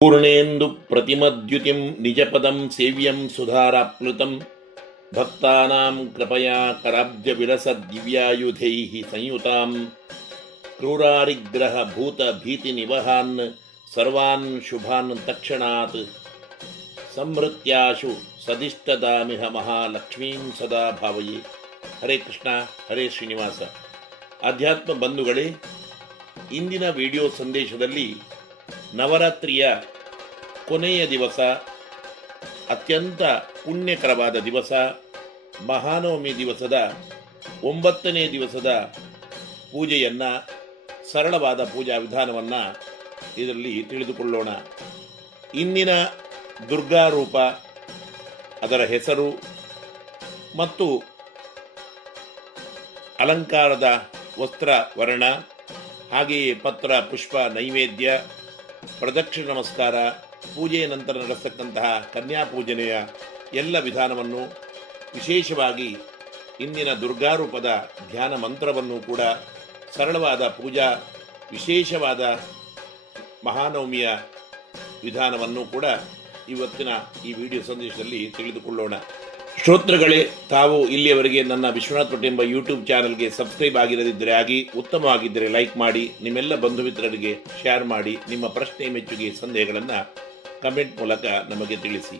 पूर्णेन्दु प्रतिमद्युतिं निजपदं सेव्यं सुधाराप्लुतं भक्तानां कृपया कराब्जविलसद्दिव्यायुधैः संयुतां क्रूरारिग्रहभूतभीतिनिवहान् सर्वान् शुभान् तक्षणात् ಸಂಹೃತ್ಯಾಶು ಸದಿಷ್ಟದಾಮಿಹ ಮಹಾಲಕ್ಷ್ಮೀಂ ಸದಾ ಭಾವಯೇ ಹರೇ ಕೃಷ್ಣ ಹರೇ ಶ್ರೀನಿವಾಸ ಅಧ್ಯಾತ್ಮ ಬಂಧುಗಳೇ ಇಂದಿನ ವಿಡಿಯೋ ಸಂದೇಶದಲ್ಲಿ ನವರಾತ್ರಿಯ ಕೊನೆಯ ದಿವಸ, ಅತ್ಯಂತ ಪುಣ್ಯಕರವಾದ ದಿವಸ, ಮಹಾನವಮಿ ದಿವಸದ ಒಂಬತ್ತನೇ ದಿವಸದ ಪೂಜೆಯನ್ನು, ಸರಳವಾದ ಪೂಜಾ ವಿಧಾನವನ್ನು ಇದರಲ್ಲಿ ತಿಳಿದುಕೊಳ್ಳೋಣ. ಇಂದಿನ ದುರ್ಗಾ ರೂಪ, ಅದರ ಹೆಸರು ಮತ್ತು ಅಲಂಕಾರದ ವಸ್ತ್ರ ವರ್ಣ, ಹಾಗೆಯೇ ಪತ್ರ, ಪುಷ್ಪ, ನೈವೇದ್ಯ ಪ್ರದಕ್ಷಿಣ ನಮಸ್ಕಾರ, ಪೂಜೆಯ ನಂತರ ನಡೆಸತಕ್ಕಂತಹ ಕನ್ಯಾ ಪೂಜನೆಯ ಎಲ್ಲ ವಿಧಾನವನ್ನು ವಿಶೇಷವಾಗಿ ಇಂದಿನ ದುರ್ಗಾರೂಪದ ಧ್ಯಾನ ಮಂತ್ರವನ್ನು ಕೂಡ ಸರಳವಾದ ಪೂಜಾ, ವಿಶೇಷವಾದ ಮಹಾನವಮಿಯ ವಿಧಾನವನ್ನು ಕೂಡ ಇವತ್ತಿನ ಈ ವಿಡಿಯೋ ಸಂದೇಶದಲ್ಲಿ ತಿಳಿದುಕೊಳ್ಳೋಣ. ಶ್ರೋತೃಗಳೇ, ತಾವು ಇಲ್ಲಿಯವರೆಗೆ ನನ್ನ ವಿಶ್ವನಾಥ್ ಭಟ್ ಎಂಬ ಯೂಟ್ಯೂಬ್ ಚಾನಲ್ಗೆ ಸಬ್ಸ್ಕ್ರೈಬ್ ಆಗಿರದಿದ್ದರೆ ಆಗಿ ಉತ್ತಮವಾಗಿದ್ದರೆ ಲೈಕ್ ಮಾಡಿ, ನಿಮ್ಮೆಲ್ಲ ಬಂಧು ಮಿತ್ರರಿಗೆ ಶೇರ್ ಮಾಡಿ, ನಿಮ್ಮ ಪ್ರಶ್ನೆ ಮೆಚ್ಚುಗೆ ಸಂದೇಹಗಳನ್ನು ಕಮೆಂಟ್ ಮೂಲಕ ನಮಗೆ ತಿಳಿಸಿ.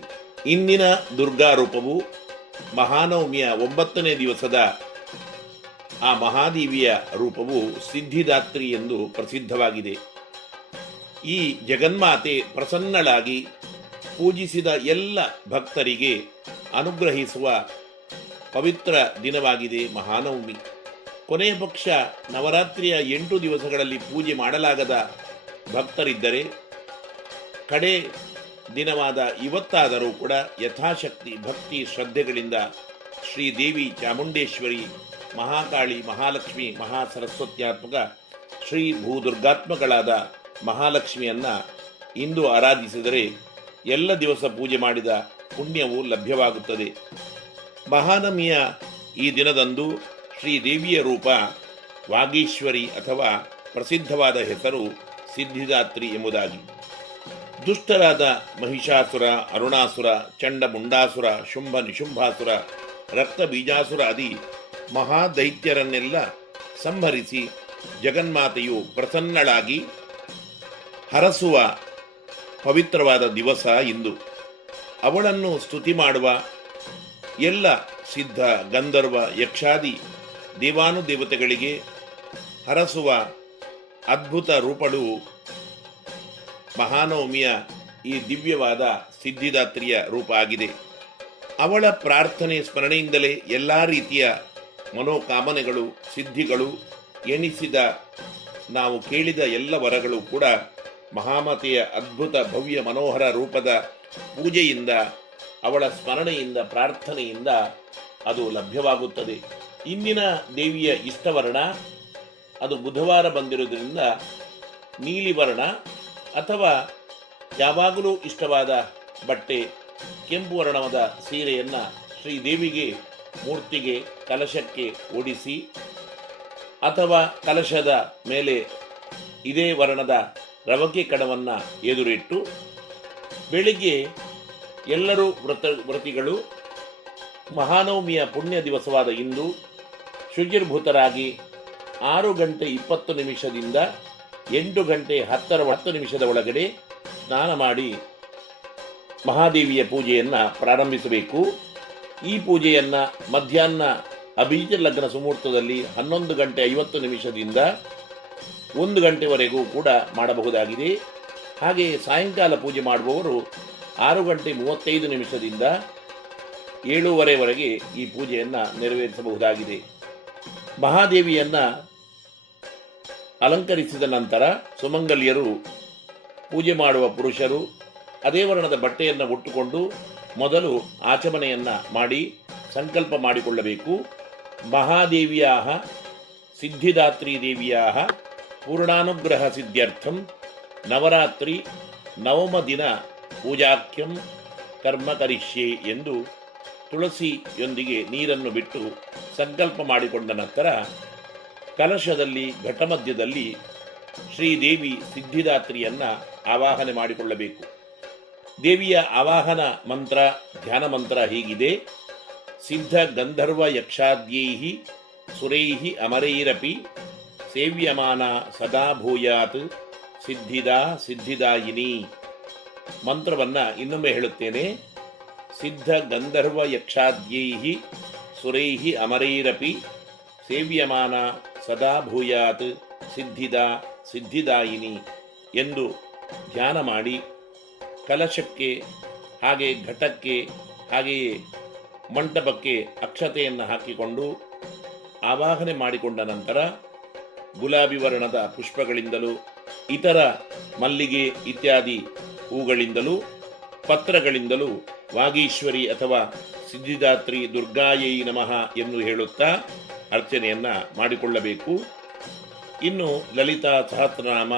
ಇಂದಿನ ದುರ್ಗಾ ರೂಪವು ಮಹಾನವಮಿಯ ಒಂಬತ್ತನೇ ದಿವಸದ ಆ ಮಹಾದೇವಿಯ ರೂಪವು ಸಿದ್ಧಿದಾತ್ರಿ ಎಂದು ಪ್ರಸಿದ್ಧವಾಗಿದೆ. ಈ ಜಗನ್ಮಾತೆ ಪ್ರಸನ್ನಳಾಗಿ ಪೂಜಿಸಿದ ಎಲ್ಲ ಭಕ್ತರಿಗೆ ಅನುಗ್ರಹಿಸುವ ಪವಿತ್ರ ದಿನವಾಗಿದೆ ಮಹಾನವಮಿ. ಕೊನೆಯ ಪಕ್ಷ ನವರಾತ್ರಿಯ ಎಂಟು ದಿವಸಗಳಲ್ಲಿ ಪೂಜೆ ಮಾಡಲಾಗದ ಭಕ್ತರಿದ್ದರೆ ಕಡೆ ದಿನವಾದ ಇವತ್ತಾದರೂ ಕೂಡ ಯಥಾಶಕ್ತಿ, ಭಕ್ತಿ, ಶ್ರದ್ಧೆಗಳಿಂದ ಶ್ರೀದೇವಿ ಚಾಮುಂಡೇಶ್ವರಿ, ಮಹಾಕಾಳಿ, ಮಹಾಲಕ್ಷ್ಮಿ ಮಹಾ ಸರಸ್ವತ್ಯಾತ್ಮಕ ಶ್ರೀ ಭೂದುರ್ಗಾತ್ಮಗಳಾದ ಮಹಾಲಕ್ಷ್ಮಿಯನ್ನ ಇಂದು ಆರಾಧಿಸಿದರೆ ಎಲ್ಲ ದಿವಸ ಪೂಜೆ ಮಾಡಿದ ಪುಣ್ಯವು ಲಭ್ಯವಾಗುತ್ತದೆ. ಮಹಾನಮಿಯ ಈ ದಿನದಂದು ಶ್ರೀದೇವಿಯ ರೂಪ ವಾಗೀಶ್ವರಿ ಅಥವಾ ಪ್ರಸಿದ್ಧವಾದ ಹೆಸರು ಸಿದ್ಧಿದಾತ್ರಿ ಎಂಬುದಾಗಿ. ದುಷ್ಟರಾದ ಮಹಿಷಾಸುರ, ಅರುಣಾಸುರ ಚಂಡ ಮುಂಡಾಸುರ ಶುಂಭ ನಿಶುಂಭಾಸುರ, ರಕ್ತ ಬೀಜಾಸುರಾದಿ ಮಹಾದೈತ್ಯರನ್ನೆಲ್ಲ ಸಂಹರಿಸಿ ಜಗನ್ಮಾತೆಯು ಪ್ರಸನ್ನಳಾಗಿ ಹರಸುವ ಪವಿತ್ರವಾದ ದಿವಸ ಇಂದು. ಅವಳನ್ನು ಸ್ತುತಿ ಮಾಡುವ ಎಲ್ಲ ಸಿದ್ಧ ಗಂಧರ್ವ ಯಕ್ಷಾದಿ ದೇವಾನುದೇವತೆಗಳಿಗೆ ಹರಸುವ ಅದ್ಭುತ ರೂಪಳು ಮಹಾನವಮಿಯ ಈ ದಿವ್ಯವಾದ ಸಿದ್ಧಿದಾತ್ರಿಯ ರೂಪ ಆಗಿದೆ. ಅವಳ ಪ್ರಾರ್ಥನೆ ಸ್ಮರಣೆಯಿಂದಲೇ ಎಲ್ಲ ರೀತಿಯ ಮನೋಕಾಮನೆಗಳು, ಸಿದ್ಧಿಗಳು ಎಣಿಸಿದ ನಾವು ಕೇಳಿದ ಎಲ್ಲ ವರಗಳು ಕೂಡ ಮಹಾಮತೆಯ ಅದ್ಭುತ ಭವ್ಯ ಮನೋಹರ ರೂಪದ ಪೂಜೆಯಿಂದ, ಅವಳ ಸ್ಮರಣೆಯಿಂದ, ಪ್ರಾರ್ಥನೆಯಿಂದ ಅದು ಲಭ್ಯವಾಗುತ್ತದೆ. ಇಂದಿನ ದೇವಿಯ ಇಷ್ಟವರ್ಣ, ಅದು ಬುಧವಾರ ಬಂದಿರುವುದರಿಂದ ನೀಲಿ ವರ್ಣ ಅಥವಾ ಯಾವಾಗಲೂ ಇಷ್ಟವಾದ ಬಟ್ಟೆ, ಕೆಂಪು ವರ್ಣವಾದ ಸೀರೆಯನ್ನು ಶ್ರೀದೇವಿಗೆ, ಮೂರ್ತಿಗೆ, ಕಲಶಕ್ಕೆ ಓಡಿಸಿ ಅಥವಾ ಕಲಶದ ಮೇಲೆ ಇದೇ ವರ್ಣದ ರವಕೆ ಕಣವನ್ನು ಎದುರಿಟ್ಟು ಬೆಳಿಗ್ಗೆ ಎಲ್ಲರೂ ವ್ರತ, ವ್ರತಿಗಳು, ಮಹಾನವಮಿಯ ಪುಣ್ಯ ದಿವಸವಾದ ಇಂದು ಶುಚಿರ್ಭೂತರಾಗಿ ಆರು ಗಂಟೆ ಇಪ್ಪತ್ತು ನಿಮಿಷದಿಂದ ಎಂಟು ಗಂಟೆ ಹತ್ತರ ಹತ್ತು ನಿಮಿಷದ ಒಳಗಡೆ ಸ್ನಾನ ಮಾಡಿ ಮಹಾದೇವಿಯ ಪೂಜೆಯನ್ನು ಪ್ರಾರಂಭಿಸಬೇಕು. ಈ ಪೂಜೆಯನ್ನು ಮಧ್ಯಾಹ್ನ ಅಭಿಜಿತ ಲಗ್ನ ಸುಮೂರ್ತದಲ್ಲಿ ಹನ್ನೊಂದು ಗಂಟೆ ಐವತ್ತು ನಿಮಿಷದಿಂದ ಒಂದು ಗಂಟೆವರೆಗೂ ಕೂಡ ಮಾಡಬಹುದಾಗಿದೆ. ಹಾಗೆ ಸಾಯಂಕಾಲ ಪೂಜೆ ಮಾಡುವವರು ಆರು ಗಂಟೆ ಮೂವತ್ತೈದು ನಿಮಿಷದಿಂದ ಏಳೂವರೆವರೆಗೆ ಈ ಪೂಜೆಯನ್ನು ನೆರವೇರಿಸಬಹುದಾಗಿದೆ. ಮಹಾದೇವಿಯನ್ನು ಅಲಂಕರಿಸಿದ ನಂತರ ಸುಮಂಗಲಿಯರು ಪೂಜೆ ಮಾಡುವ ಪುರುಷರು ಅದೇ ವರ್ಣದ ಬಟ್ಟೆಯನ್ನು ಉಟ್ಟುಕೊಂಡು ಮೊದಲು ಆಚಮನೆಯನ್ನು ಮಾಡಿ ಸಂಕಲ್ಪ ಮಾಡಿಕೊಳ್ಳಬೇಕು. ಮಹಾದೇವಿಯ ಸಿದ್ಧಿದಾತ್ರಿ ದೇವಿಯ ಪೂರ್ಣಾನುಗ್ರಹ ಸಿದ್ಧ್ಯರ್ಥಂ ನವರಾತ್ರಿ ನವಮ ದಿನ ಪೂಜಾಖ್ಯಂ ಕರ್ಮ ಕರಿಷ್ಯೆ ಎಂದು ತುಳಸಿಯೊಂದಿಗೆ ನೀರನ್ನು ಬಿಟ್ಟು ಸಂಕಲ್ಪ ಮಾಡಿಕೊಂಡ ನಂತರ ಕಲಶದಲ್ಲಿ ಘಟಮಧ್ಯದಲ್ಲಿ ಶ್ರೀದೇವಿ ಸಿದ್ಧಿದಾತ್ರಿಯನ್ನು ಆವಾಹನೆ ಮಾಡಿಕೊಳ್ಳಬೇಕು. ದೇವಿಯ ಆವಾಹನ ಮಂತ್ರ, ಧ್ಯಾನ ಮಂತ್ರ ಹೀಗಿದೆ. ಸಿದ್ಧ ಗಂಧರ್ವ ಯಕ್ಷಾದ್ಯೈ ಸುರೈ ಅಮರೈರಪಿ ಸೇವ್ಯಮಾನ ಸದಾ ಭೂಯಾತ್. ಸಿದ್ಧಿದ ಸಿದ್ಧಿದಾಯಿನಿ ಮಂತ್ರವನ್ನ ಇನ್ನೊಮ್ಮೆ ಹೇಳುತ್ತೇನೆ. ಸಿದ್ಧ ಗಂಧರ್ವ ಯಕ್ಷಾದ್ಯೈ ಸುರೈಹಿ ಅಮರೈರಪಿ ಸೇವ್ಯಮಾನ ಸದಾ ಭೂಯಾತ್ ಸಿದ್ಧಿದ ಸಿದ್ಧಿದಾಯಿನಿ ಎಂದು ಧ್ಯಾನ ಮಾಡಿ ಕಲಶಕ್ಕೆ ಹಾಗೆ ಘಟಕ್ಕೆ ಹಾಗೆಯೇ ಮಂಟಪಕ್ಕೆ ಅಕ್ಷತೆಯನ್ನು ಹಾಕಿಕೊಂಡು ಆವಾಹನೆ ಮಾಡಿಕೊಂಡ ನಂತರ ಗುಲಾಬಿ ವರ್ಣದ ಪುಷ್ಪಗಳಿಂದಲೂ ಇತರ ಮಲ್ಲಿಗೆ ಇತ್ಯಾದಿ ಹೂಗಳಿಂದಲೂ, ಪತ್ರಗಳಿಂದಲೂ ವಾಗೀಶ್ವರಿ ಅಥವಾ ಸಿದ್ಧಿದಾತ್ರಿ ದುರ್ಗಾಯೈ ನಮಃ ಎಂದು ಹೇಳುತ್ತಾ ಅರ್ಚನೆಯನ್ನ ಮಾಡಿಕೊಳ್ಳಬೇಕು. ಇನ್ನು ಲಲಿತಾ ಸಹಸ್ರನಾಮ,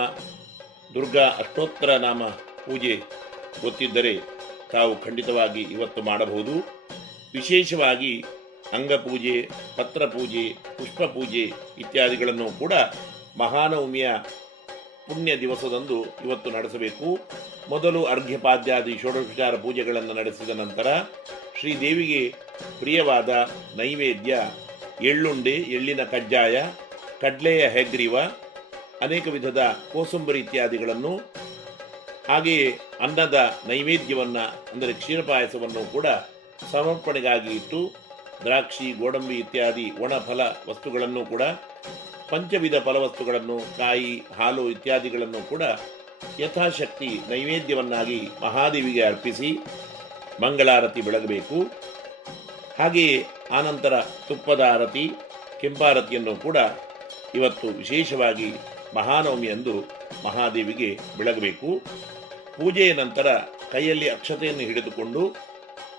ದುರ್ಗಾ ಅಷ್ಟೋತ್ತರ ನಾಮ ಪೂಜೆ ಗೊತ್ತಿದ್ದರೆ ತಾವು ಖಂಡಿತವಾಗಿ ಇವತ್ತು ಮಾಡಬಹುದು. ವಿಶೇಷವಾಗಿ ಅಂಗಪೂಜೆ ಪತ್ರ ಪೂಜೆ ಪುಷ್ಪ ಪೂಜೆ ಇತ್ಯಾದಿಗಳನ್ನು ಕೂಡ ಮಹಾನವಮಿಯ ಪುಣ್ಯ ದಿವಸದಂದು ಇವತ್ತು ನಡೆಸಬೇಕು. ಮೊದಲು ಅರ್ಘ್ಯಪಾದ್ಯಾದಿ ಷೋಡಶೋಪಚಾರ ಪೂಜೆಗಳನ್ನು ನಡೆಸಿದ ನಂತರ ಶ್ರೀದೇವಿಗೆ ಪ್ರಿಯವಾದ ನೈವೇದ್ಯ, ಎಳ್ಳುಂಡೆ, ಎಳ್ಳಿನ ಕಜ್ಜಾಯ, ಕಡ್ಲೆಯ ಹೆಗ್ರಿವ, ಅನೇಕ ವಿಧದ ಕೋಸುಂಬರಿ ಇತ್ಯಾದಿಗಳನ್ನು, ಹಾಗೆಯೇ ಅನ್ನದ ನೈವೇದ್ಯವನ್ನು, ಅಂದರೆ ಕ್ಷೀರಪಾಯಸವನ್ನು ಕೂಡ ಸಮರ್ಪಣೆಗಾಗಿ ಇಟ್ಟು ದ್ರಾಕ್ಷಿ, ಗೋಡಂಬಿ ಇತ್ಯಾದಿ ಒಣ ಫಲ ವಸ್ತುಗಳನ್ನು ಕೂಡ ಪಂಚವಿಧ ಫಲವಸ್ತುಗಳನ್ನು, ಕಾಯಿ, ಹಾಲು ಇತ್ಯಾದಿಗಳನ್ನು ಕೂಡ ಯಥಾಶಕ್ತಿ ನೈವೇದ್ಯವನ್ನಾಗಿ ಮಹಾದೇವಿಗೆ ಅರ್ಪಿಸಿ ಮಂಗಳಾರತಿ ಬೆಳಗಬೇಕು. ಹಾಗೆಯೇ ಆನಂತರ ತುಪ್ಪದ ಆರತಿ, ಕೆಂಪಾರತಿಯನ್ನು ಕೂಡ ಇವತ್ತು ವಿಶೇಷವಾಗಿ ಮಹಾನವಮಿಯಂದು ಮಹಾದೇವಿಗೆ ಬೆಳಗಬೇಕು. ಪೂಜೆಯ ನಂತರ ಕೈಯಲ್ಲಿ ಅಕ್ಷತೆಯನ್ನು ಹಿಡಿದುಕೊಂಡು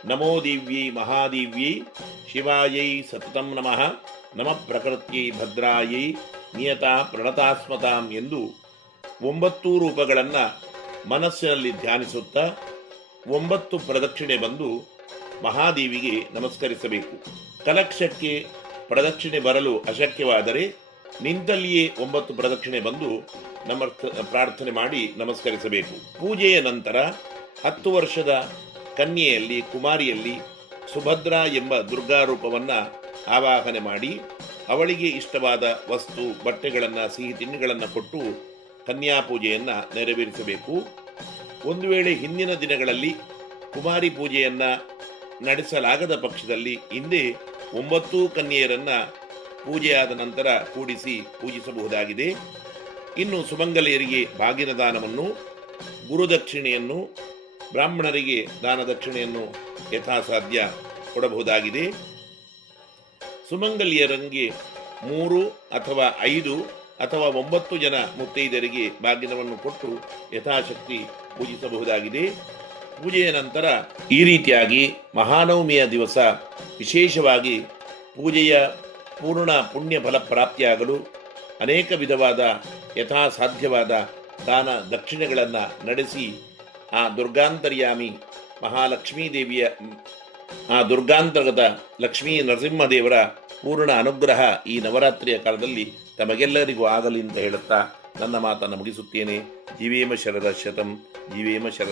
ನಮೋ ದಿವ್ಯೈ ಮಹಾದಿವ್ಯೈ ಶಿವಾಯೈ ಸತತಂ ನಮಃ. ನಮ ಪ್ರಕೃತಿ ಭದ್ರಾಯೈ ನಿಯತಾ ಪ್ರಣತಾಸ್ಮತಾಂ ಎಂದು ಒಂಬತ್ತು ರೂಪಗಳನ್ನು ಮನಸ್ಸಿನಲ್ಲಿ ಧ್ಯಾನಿಸುತ್ತಾ ಒಂಬತ್ತು ಪ್ರದಕ್ಷಿಣೆ ಬಂದು ಮಹಾದೇವಿಗೆ ನಮಸ್ಕರಿಸಬೇಕು. ಕಲಕ್ಷಕ್ಕೆ ಪ್ರದಕ್ಷಿಣೆ ಬರಲು ಅಶಕ್ಯವಾದರೆ ನಿಂತಲ್ಲಿಯೇ ಒಂಬತ್ತು ಪ್ರದಕ್ಷಿಣೆ ಬಂದು ನಮ್ಮ ಪ್ರಾರ್ಥನೆ ಮಾಡಿ ನಮಸ್ಕರಿಸಬೇಕು. ಪೂಜೆಯ ನಂತರ ಹತ್ತು ವರ್ಷದ ಕನ್ಯೆಯಲ್ಲಿ, ಕುಮಾರಿಯಲ್ಲಿ ಸುಭದ್ರಾ ಎಂಬ ದುರ್ಗಾ ರೂಪವನ್ನು ಆವಾಹನೆ ಮಾಡಿ, ಅವಳಿಗೆ ಇಷ್ಟವಾದ ವಸ್ತು, ಬಟ್ಟೆಗಳನ್ನು, ಸಿಹಿ ತಿಂಡಿಗಳನ್ನು ಕೊಟ್ಟು ಕನ್ಯಾಪೂಜೆಯನ್ನು ನೆರವೇರಿಸಬೇಕು. ಒಂದು ವೇಳೆ ಹಿಂದಿನ ದಿನಗಳಲ್ಲಿ ಕುಮಾರಿ ಪೂಜೆಯನ್ನು ನಡೆಸಲಾಗದ ಪಕ್ಷದಲ್ಲಿ ಹಿಂದೆ ಒಂಬತ್ತು ಕನ್ಯೆಯರನ್ನು ಪೂಜೆಯಾದ ನಂತರ ಕೂಡಿಸಿ ಪೂಜಿಸಬಹುದಾಗಿದೆ. ಇನ್ನು ಸುಮಂಗಲೆಯರಿಗೆ ಬಾಗಿನ ದಾನವನ್ನು ಗುರುದಕ್ಷಿಣೆಯನ್ನು, ಬ್ರಾಹ್ಮಣರಿಗೆ ದಾನ ದಕ್ಷಿಣೆಯನ್ನು ಯಥಾಸಾಧ್ಯ ಕೊಡಬಹುದಾಗಿದೆ. ಸುಮಂಗಲಿಯರಂಗೆ ಮೂರು ಅಥವಾ ಐದು ಅಥವಾ ಒಂಬತ್ತು ಜನ ಮುತ್ತೈದೆಯರಿಗೆ ಭಾಗ್ಯವನ್ನು ಕೊಟ್ಟು ಯಥಾಶಕ್ತಿ ಪೂಜಿಸಬಹುದಾಗಿದೆ. ಪೂಜೆಯ ನಂತರ ಈ ರೀತಿಯಾಗಿ ಮಹಾನವಮಿಯ ದಿವಸ ವಿಶೇಷವಾಗಿ ಪೂಜೆಯ ಪೂರ್ಣ ಪುಣ್ಯ ಫಲ ಪ್ರಾಪ್ತಿಯಾಗಲು ಅನೇಕ ವಿಧವಾದ ಯಥಾಸಾಧ್ಯವಾದ ದಾನ ದಕ್ಷಿಣೆಗಳನ್ನು ನಡೆಸಿ ಆ ದುರ್ಗಾಂತರ್ಯಾಮಿ ಮಹಾಲಕ್ಷ್ಮೀ ದೇವಿಯ ಆ ದುರ್ಗಾಂತರ್ಗತ ಲಕ್ಷ್ಮೀ ನರಸಿಂಹದೇವರ ಪೂರ್ಣ ಅನುಗ್ರಹ ಈ ನವರಾತ್ರಿಯ ಕಾಲದಲ್ಲಿ ತಮಗೆಲ್ಲರಿಗೂ ಆಗಲಿ ಅಂತ ಹೇಳುತ್ತಾ ನನ್ನ ಮಾತನ್ನು ಮುಗಿಸುತ್ತೇನೆ. ಜೀವೇಮ ಶರದ ಶತಂ ಜೀವೇಮ ಶರದ